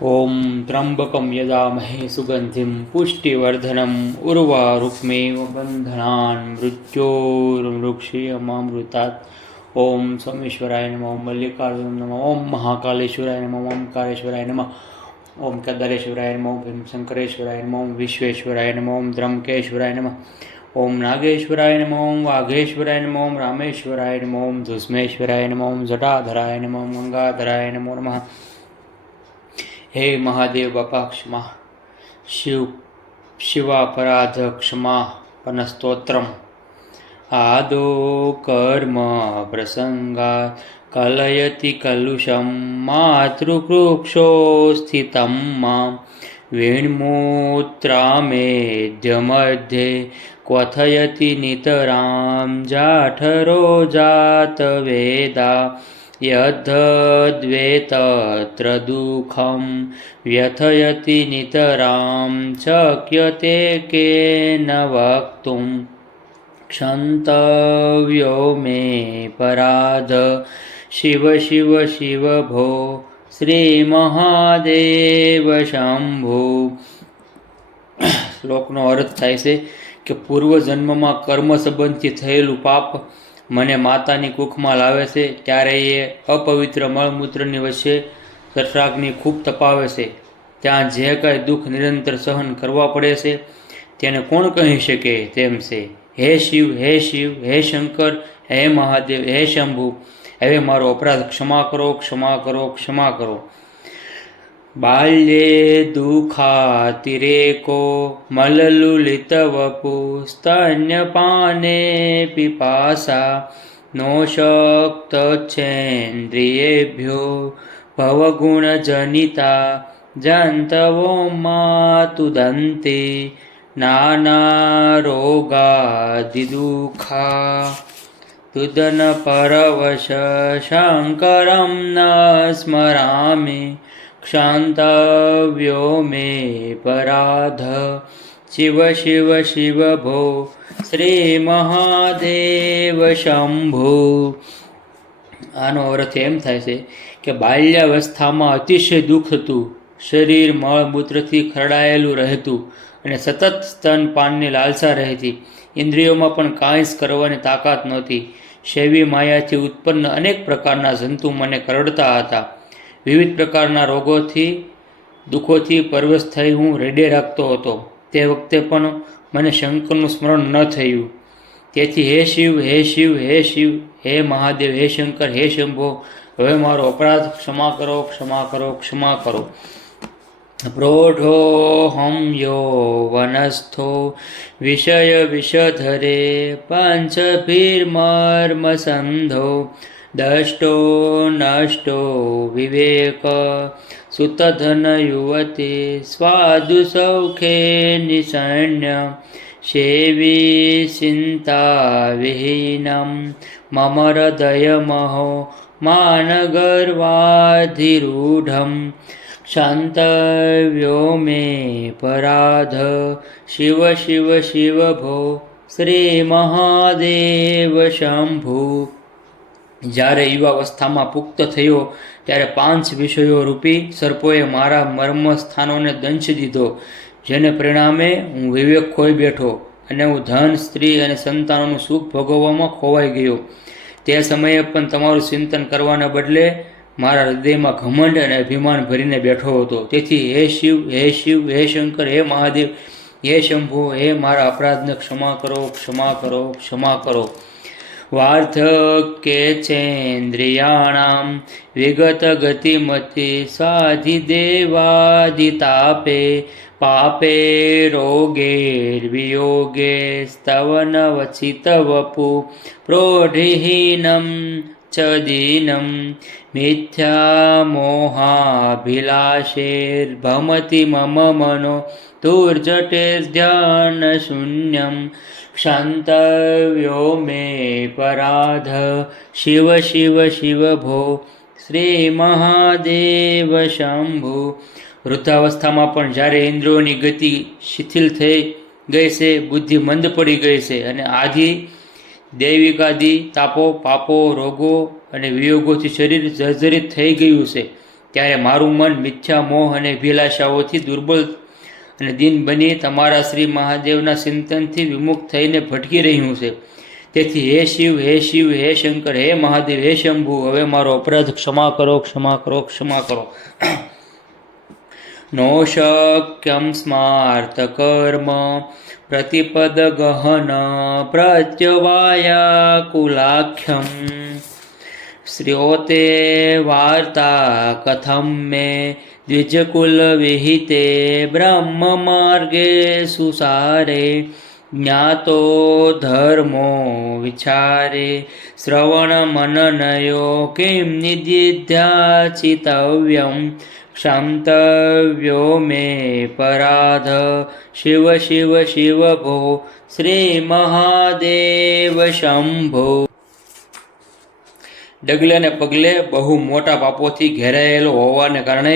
ओम त्र्यंबकं यजामहे सुगंधिं पुष्टिवर्धनम् उर्वारुक्मेव बन्धनान् मृत्योर्मुक्षीयमामृतात्। ओम सोमेश्वराय नमः, ओम मल्लिकार्जुन नमः, ओम महाकालेश्वराय नमः, ओम कालेश्वराय नमः, ओम केदारेश्वराय नमः, ओम भीमशंकरेश्वराय नमः, ओम विश्वेश्वराय नमः, ओम त्र्यंबकेश्वराय नमः, ओम नागेश्वराय नमः, ओम वाघेश्वराय नमः, ओम रामेश्वराय नमः, ओम धूष्मेश्वराय नमः, ओम जटाधराय नमः, ओम गंगाधराय नमो नमः। हे महादेव बापा क्षमा, शिवापराध क्षमा पनस्तोत्रम। आदो कर्म प्रसंगा कलयति कलुषं मातृकृक्षो स्थितं मां वेण्मूत्रामेध्यमध्ये क्वथयति नितरां जाठरो जातवेदा यद्धद्वेतत्र दुःखं व्यथयति नितरां शक्यते केन वक्तुं क्षन्तव्यो मे पराध शिव शिव शिव भो श्रीमहादेव शंभु। શ્લોકનો અર્થ થાય છે કે પૂર્વજન્મમાં કર્મ સંબંધથી થયેલું પાપ મને માતાની કુખમાં લાવે છે, ત્યારે એ અપવિત્ર મળમૂત્રની વચ્ચે જઠરાગ્નિ ખૂબ તપાવે છે. ત્યાં જે કાંઈ દુઃખ નિરંતર સહન કરવા પડે છે તેને કોણ કહી શકે તેમ છે. હે શિવ, હે શિવ, હે શંકર, હે મહાદેવ, હે શંભુ, હવે મારો અપરાધ ક્ષમા કરો, ક્ષમા કરો, ક્ષમા કરો. બાલ્યે દુઃખાતિરેકો મલલુલિતવપુ સ્તન્યપાને પિપાસા નો શક્તચ્છેન્દ્રિયેભ્યો ભવગુણજનિતા જંતવો માતુદંતે નાનારોગાદિદુઃખા તુદન પરવશ શંકરં ન સ્મરામિ क्षान्तव्यो मे पराध शिव शिव शिव भो श्री महादेव शंभु। આનો અર્થ એમ થાય છે કે બાલ્યાવસ્થામાં અતિશય દુઃખ હતું, શરીર મળમૂત્રથી ખરડાયેલું રહેતું અને સતત સ્તનપાનની લાલસા રહેતી. ઇન્દ્રિયોમાં પણ કાંઈ જ કરવાની તાકાત નહોતી. શૈવી માયાથી ઉત્પન્ન અનેક પ્રકારના જંતુ મને કરડતા હતા. વિવિધ પ્રકારના રોગોથી દુઃખોથી પરવશ થઈ હું રેડે રાખતો હતો. તે વખતે પણ મને શંકરનું સ્મરણ ન થયું. તેથી હે શિવ, હે શિવ, હે શિવ, હે મહાદેવ, હે શંકર, હે શંભો, હવે મારો અપરાધ ક્ષમા કરો, ક્ષમા કરો, ક્ષમા કરો. પ્રોઢોહમ યૌવનસ્થો વિષય વિષધરે પંચભીર્મર્મસંધો દષ્ટો નષ્ટો વિવેક સુતધન યુવતી સ્વાદુ સૌખે નિષણ્ય સેવી ચિંતા વિહીનમ મમ હૃદયમહો માનગર્વાધિરૂઢમ ક્ષાંતવ્યો મે પરાધ શિવ શિવ શિવ ભો શ્રી મહાદેવ શંભુ. જ્યારે યુવાવસ્થામાં પુખ્ત થયો ત્યારે 5 વિષયો રૂપી સર્પોએ મારા મર્મ સ્થાનોને દંશ દીધો, જેને પરિણામે હું વિવેક ખોઈ બેઠો અને હું ધન, સ્ત્રી અને સંતાનોનું સુખ ભોગવવામાં ખોવાઈ ગયો. તે સમયે પણ તમારું ચિંતન કરવાના બદલે મારા હૃદયમાં ઘમંડ અને અભિમાન ભરીને બેઠો હતો. તેથી હે શિવ, હે શિવ, હે શંકર, હે મહાદેવ, હે શંભુ, હે મારા અપરાધને ક્ષમા કરો, ક્ષમા કરો, ક્ષમા કરો. વાર્ધક્ય ચેન્દ્રિયાણામ વિગત ગતિમતિ સ્વાધિદેવાદિતાપે પાપે રોગે વિયોગે સ્તવન વચિત વપુ પ્રોઢિહીનમ ચ દીનમ મિથ્યા મોહાભિલાષેર્ભમતિ મમ મનો દુર્જટે ધ્યાન શૂન્યમ ક્ષાંતવ્યો મે પરાધ શિવ શિવ શિવ ભો શ્રી મહાદેવ શંભુ. વૃદ્ધાવસ્થામાં પણ જ્યારે ઇન્દ્રિયોની ગતિ શિથિલ થઈ ગઈ છે, બુદ્ધિ મંદ પડી ગઈ છે અને આદિ દૈવિકાદિ તાપો, પાપો, રોગો અને વિયોગોથી શરીર જર્જરિત થઈ ગયું છે, ત્યારે મારું મન મિથ્યા મોહ અને અભિલાષાઓથી દુર્બળ અને દિન બની તમારા શ્રી મહાદેવના ચિંતનથી વિમુખ થઈને ભટકી રહ્યું છે. તેથી હે શિવ, હે શિવ, હે શંકર, હે મહાદેવ, હે શંભુ, હવે મારો અપરાધ ક્ષમા કરો, ક્ષમા કરો, ક્ષમા કરો. નો શક્યમ સ્માર્ત કર્મ પ્રતિપદ ગહન પ્રત્યવાયાકુલાખ્યમ શ્રોતે વાર્તા કથમ મે દ્વિજકુલ વિહિતે બ્રહ્મ માર્ગે સુસારે જ્ઞાતો ધર્મો વિચારે શ્રવણ મનનયો કિમ નિદિધ્યાચિતવ્યમ ક્ષંતવ્યો મે પરાધ શિવ શિવ શિવ ભો શ્રી મહાદેવ શંભો. ડગલે ને પગલે બહુ મોટા પાપોથી ઘેરાયેલો હોવાને કારણે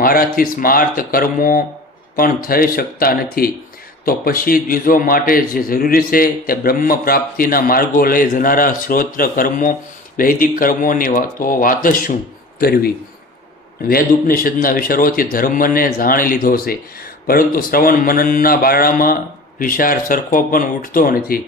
મારાથી સ્માર્ત કર્મો પણ થઈ શકતા નથી. તો પછી દ્વિજો માટે જે જરૂરી છે તે બ્રહ્મ પ્રાપ્તિના માર્ગો લઈ જનારા શ્રોત્ર કર્મો, વૈદિક કર્મોની તો વાત જ શું કરવી. વેદ ઉપનિષદના વિચારોથી ધર્મને જાણી લીધો છે, પરંતુ શ્રવણ મનનના બારણામાં વિચાર સરખો પણ ઉઠતો નથી.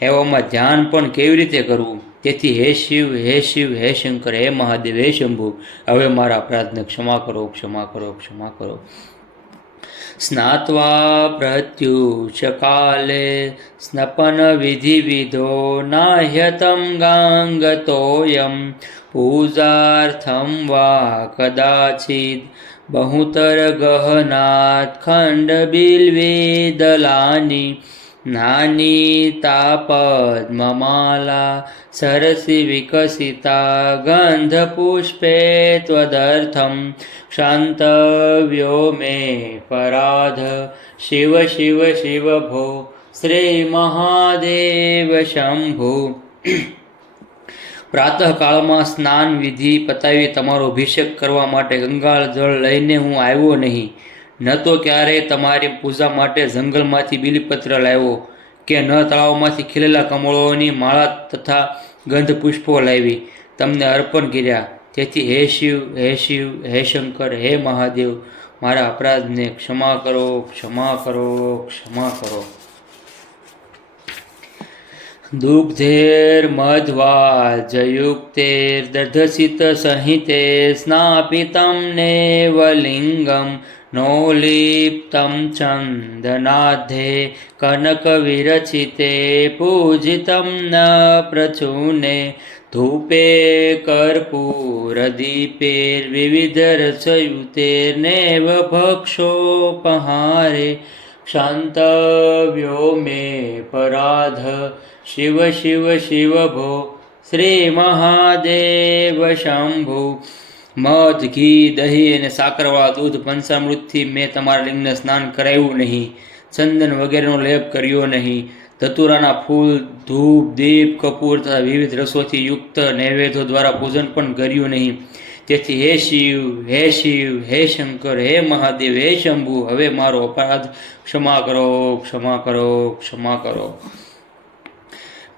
એવામાં ધ્યાન પણ કેવી રીતે કરવું? તેથી હે શિવ, હે શિવ, હે શંકર, હે મહાદેવ, હે શંભુ, હવે મારા અપરાધને ક્ષમા કરો, ક્ષમા કરો, ક્ષમા કરો. સ્નાત્વા પ્રત્યુચ કાલે સ્નપન વિધિ વિધો નાહ્યતમ ગાંગતોયમ પૂજાર્થમ વા કદાચિદ બહુતર ગહનાત ખંડ બિલ્વેદલાની નાની તાપદ્મમાલા સરસી વિકસિતા ગંધ પુષ્પે ત્વદર્થમ ક્ષાંતવ્યો મે પરાધ શિવ શિવ શિવ ભો શ્રી મહાદેવ શંભુ. પ્રાતઃકાળમાં સ્નાન વિધિ પતાવી તમારો અભિષેક કરવા માટે ગંગા જળ લઈને હું આવ્યો નહીં. ન તો ક્યારેય તમારી પૂજા માટે જંગલમાંથી બીલીપત્ર લાવ્યો કે ન તળાવમાંથી ખીલેલા કમળોની માળા તથા ગંધ પુષ્પો લાવી તમને અર્પણ કર્યા. તેથી હે શિવ, હે શિવ, હે શંકર, હે મહાદેવ, મારા અપરાધને ક્ષમા કરો, ક્ષમા કરો, ક્ષમા કરો. દુગ્ધેર મધ્વાજયુક્તેર દધસિત સંહિતે સ્નાપિતમ નેવલિંગમ નોલિપ્તમ ચંદનાધે કનક વિરચિતે પૂજિતમ ન પ્રચૂને ધૂપે કર્પૂરદીપેર વિવિધ રસયુતેર્નેવ ભક્ષોપહારે ક્ષાંતવ્યો મે પરાધ શિવ શિવ શિવ ભો શ્રી મહાદેવ શંભુ. મધ, ઘી, દહીં અને સાકરવાળા દૂધ પંચામૃતથી મેં તમારા લિંગને સ્નાન કરાવ્યું નહીં. ચંદન વગેરેનો લેપ કર્યો નહીં. ધતુરાના ફૂલ, ધૂપ, દીપ, કપૂર તથા વિવિધ રસોથી યુક્ત નૈવેદ્યો દ્વારા પૂજન પણ કર્યું નહીં. તેથી હે શિવ, હે શિવ, હે શંકર, હે મહાદેવ, હે શંભુ, હવે મારો અપરાધ ક્ષમા કરો, ક્ષમા કરો, ક્ષમા કરો.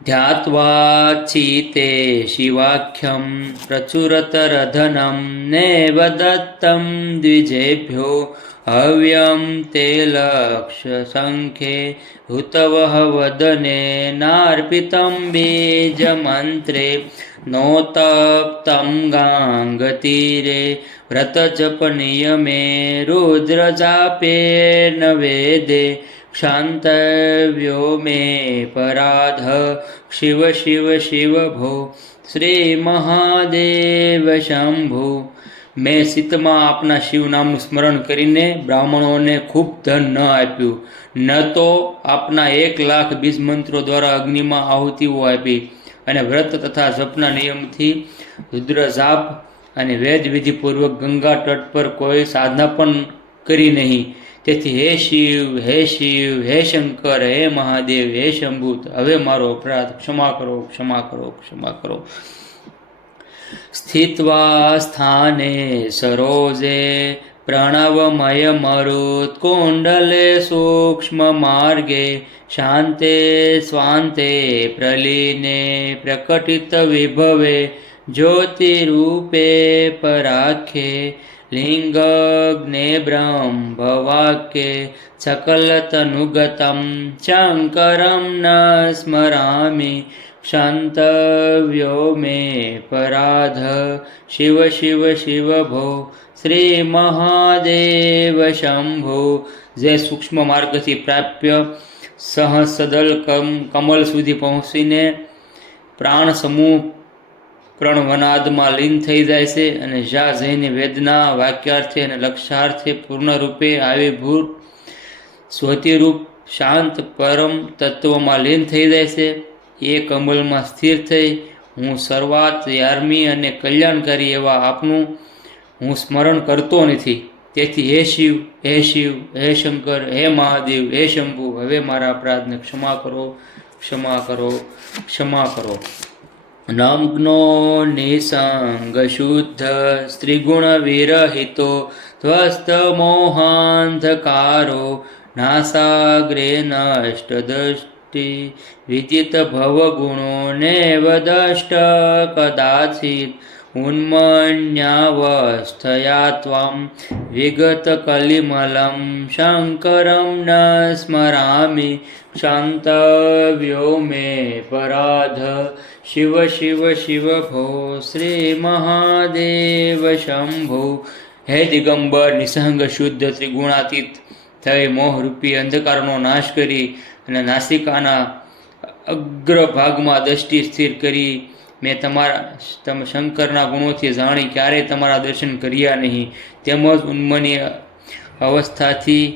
ધ્યાત્વા ચિતે શિવાખ્યમ પ્રચુરતરધનમ નેવ દત્તમ દ્વિજેભ્યો હવ્યમ તે લક્ષ્ય સંખ્યે હુતવઃ વદને નાર્પિતમ બીજ મંત્રે નોતપ્તમ ગાંગતીરે વ્રત જપ નિયમે રુદ્ર જાપે ન વેદે ક્ષાંતવ્યો મે પરાધ શિવ શિવ શિવ ભો શ્રી મહાદેવ શંભુ. મેં શીતમાં આપના શિવ નામનું સ્મરણ કરીને બ્રાહ્મણોને ખૂબ ધન ન આપ્યું, ન તો આપના 1,00,000 બીજ મંત્રો દ્વારા અગ્નિમાં આહુતિઓ આપી, અને વ્રત તથા જપના નિયમથી રુદ્ર જાપ અને વેદ વિધિપૂર્વક ગંગા તટ પર કોઈ સાધના પણ કરી નહીં. તેથી હે શિવ, હે શિવ, હે શંકર, હે મહાદેવ, હે શંભુ, હવે મારો અપરાધ ક્ષમા કરો, ક્ષમા કરો, ક્ષમા કરો. સ્થિત્વા સ્થાને સરોજે પ્રણવમય મરુત કુંડલે સૂક્ષ્મ માર્ગે શાંતે સ્વાંતે પ્રલીને પ્રકટિત વિભવે જ્યોતિરૂપે પરાખ્યે લિંગગ્ને બ્રહ્મ ભવાક્યે સકલતનુગતમ શંકરમ ન સ્મરામિ ક્ષંતવ્યો મે પરાધ શિવ શિવ શિવ ભો શ્રી મહાદેવ શંભો. જે સૂક્ષ્મ માર્ગથી પ્રાપ્ય સહસદલ કમલ સુધી પહોંચીને પ્રાણ સમૂહ પ્રણવનાદમાં લીન થઈ જાય છે અને જ્યાં જઈને વેદના વાક્યાર્થે અને લક્ષાર્થે પૂર્ણરૂપે આવિર્ભૂત સ્વતિરૂપ શાંત પરમ તત્વમાં લીન થઈ જાય છે. એ કમલમાં સ્થિર થઈ હું સર્વાત યાર્મી અને કલ્યાણકારી એવા આપનું હું સ્મરણ કરતો નથી. તેથી હે શિવ, હે શિવ, હે શંકર, હે મહાદેવ, હે શંભુ, હવે મારા અપરાધને ક્ષમા કરો, ક્ષમા કરો, ક્ષમા કરો. નગ્નો નિસંગ શુદ્ધ સ્ત્રીગુણ વિરહિતો ધ્વસ્ત મોહાંધકારો નાસાગ્રે નષ્ટ દૃષ્ટિ વિદિત ભવગુણો નેવદષ્ટ કદાચિત ઉન્મન્યાવસ્થયા ત્વામ વિગત કલિમલમ શંકરમ ન સ્મરામિ ક્ષંતવ્યો મે પરાધ શિવ શિવ શિવ ભો શ્રી મહાદેવ શંભો. હે દિગંબર નિસંગ શુદ્ધ ત્રિગુણાતીત થઈ મોહરૂપી અંધકારનો નાશ કરી અને નાસિકાના અગ્રભાગમાં દ્રષ્ટિ સ્થિર કરી મેં તમે શંકરના ગુણોથી જાણી ક્યારેય તમારા દર્શન કર્યા નહીં. તેમજ ઉન્મની અવસ્થાથી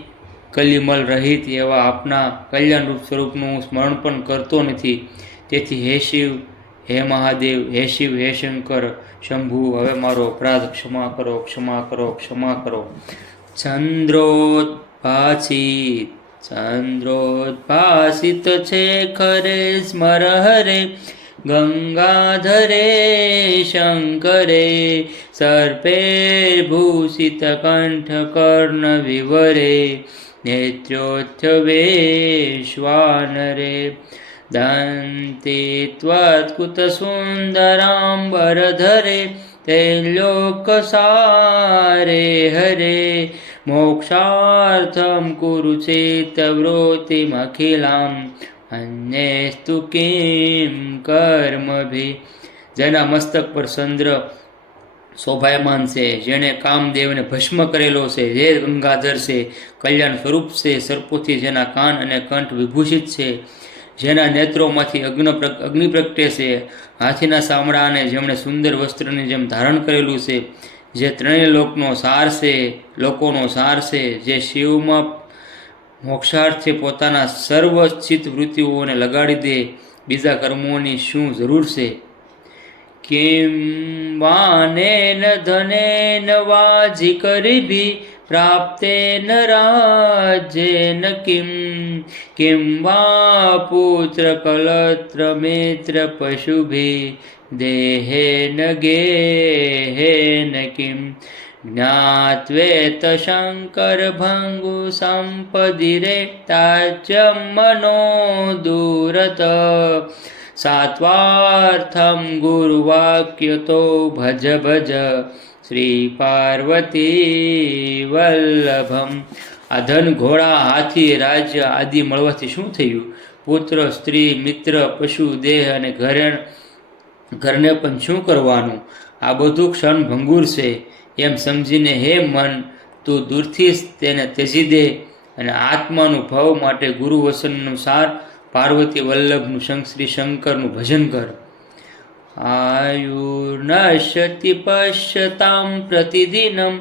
કલિમલ રહિત એવા આપના કલ્યાણરૂપ સ્વરૂપનું હું સ્મરણ પણ કરતો નથી. તેથી હે શિવ, હે મહાદેવ, હે શિવ, હે શંકર, શંભુ, હવે મારો અપરાધ ક્ષમા કરો, ક્ષમા કરો, ક્ષમા કરો. ચંદ્રોદ્ભાસિત છે ખરે સ્મર હરે ગંગાધરે શંકરે સર્પેર્ભૂષિત કંઠ કર્ણ વિવરે નેત્રોચ્છવેશ્વાનરે દંતે ત્વત્કુત સુંદરાંબરધરે તૈલોકસારે હરે મોક્ષાર્થમ કુરુ ચેતવૃત્તિમખિલાં અન્યેસ્તુ કિમ કર્મભિ. જેના મસ્તક પર ચંદ્ર શોભાયમાન છે, જેણે કામદેવને ભસ્મ કરેલો છે, જે ગંગાધર છે, કલ્યાણ સ્વરૂપ છે, સર્પોથી જેના કાન અને કંઠ વિભૂષિત છે, જેના નેત્રોમાંથી અગ્નિ પ્રગટે છે, હાથીના ચામડા અને જેમણે સુંદર વસ્ત્રની જેમ ધારણ કરેલું છે, જે ત્રણેય લોકોનો સાર છે, જે શિવમાં મોક્ષાર્થે પોતાના સર્વ ચિત્ત વૃત્તિઓને લગાડી દે, બીજા કર્મોની શું જરૂર છે? કિમ વાનેન ધનેન વાજિકરિભિ પ્રાપ્તેન રાજ્યેન કિમ વા પુત્ર કલત્ર મિત્ર પશુભિ દેહેન ગેહેન કિમ જ્ઞાત્વેત શંકર ભંગુ સંપદિરે તાજ્યમ મનો દૂરત સાત્વાર્થમ ગુરુવાક્યતો ભજ ભજ શ્રી પાર્વતી વલ્લભમ. આ ધન, ઘોડા, હાથી, રાજ્ય આદિ મળવાથી શું થયું? પુત્ર, સ્ત્રી, મિત્ર, પશુ, દેહ અને ઘરને પણ શું કરવાનું? આ બધું ક્ષણ ભંગુર છે એમ સમજીને હે મન, તું દૂરથી તેને ત્યજી દે અને આત્માનું ભાવ માટે ગુરુ વચનનું સાર પાર્વતી વલ્લભનું શ્રી શંકરનું ભજન કર. આયુર્નશ્યતિ પશ્યતામ પ્રતિદિનમ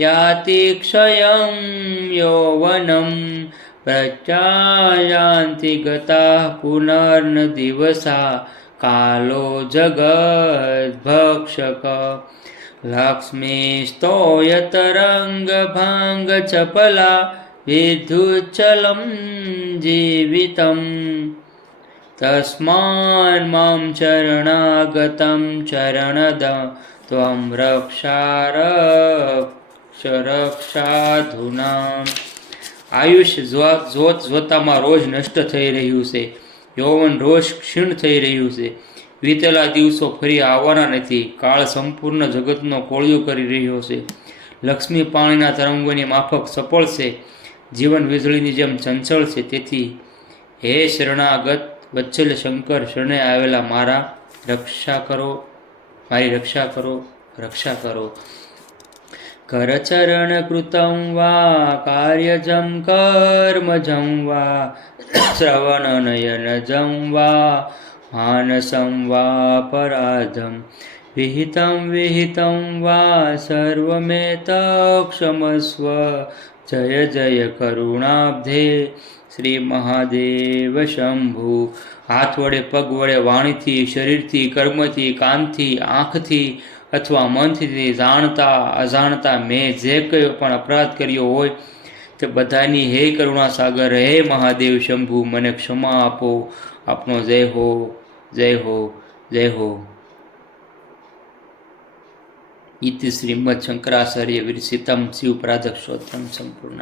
યાતિ ક્ષયં યૌવનમ પ્રત્યાયાન્તિ ગતા પુનર્ન દિવસા કાલો જગદ્ભક્ષક લક્ષ્મીસ્તોયતરંગ ભાંગ ચપલા વિદ્યુચ્ચલમ જીવિતમ તસ્માન મામ ચરણાગતમ ચરણદ ત્વમ રક્ષાધુના. આયુષ્ય જોતામાં રોજ નષ્ટ થઈ રહ્યું છે, યૌવન રોજ ક્ષીણ થઈ રહ્યું છે. વીતેલા દિવસો ફરી આવવાના નથી. કાળ સંપૂર્ણ જગતનો કોળિયો કરી રહ્યો છે. લક્ષ્મી પાણીના તરંગોની માફક સફળ છે. જીવન વીજળીની જેમ ચંચળ છે. તેથી હે શરણાગત વત્સલ શંકર, શરણે આવેલા મારી રક્ષા કરો, રક્ષા કરો. કરચરણ કૃતં વા કાર્યજં કર્મજં વા શ્રવણ નયનજં વા માનસં વા પરાધમ વિહિतं વા સર્વમેત ક્ષમસ્વ. જય જય કરુણાબ્ધે શ્રી મહાદેવ શંભુ. હાથ વડે, પગ વડે, વાણીથી, શરીરથી, કર્મથી, કાનથી, આંખથી અથવા મનથી જાણતા અજાણતા મેં જે કંઈ પણ અપરાધ કર્યો હોય તે બધાની હે કરુણા સાગર, હે મહાદેવ શંભુ, મને ક્ષમા આપો. આપનો જય હો, જય હો, જય હો. ઇતિ શ્રીમદ શંકરાચાર્ય વિરચિતમ શિવ પ્રાદક સ્તોત્રમ સંપૂર્ણ.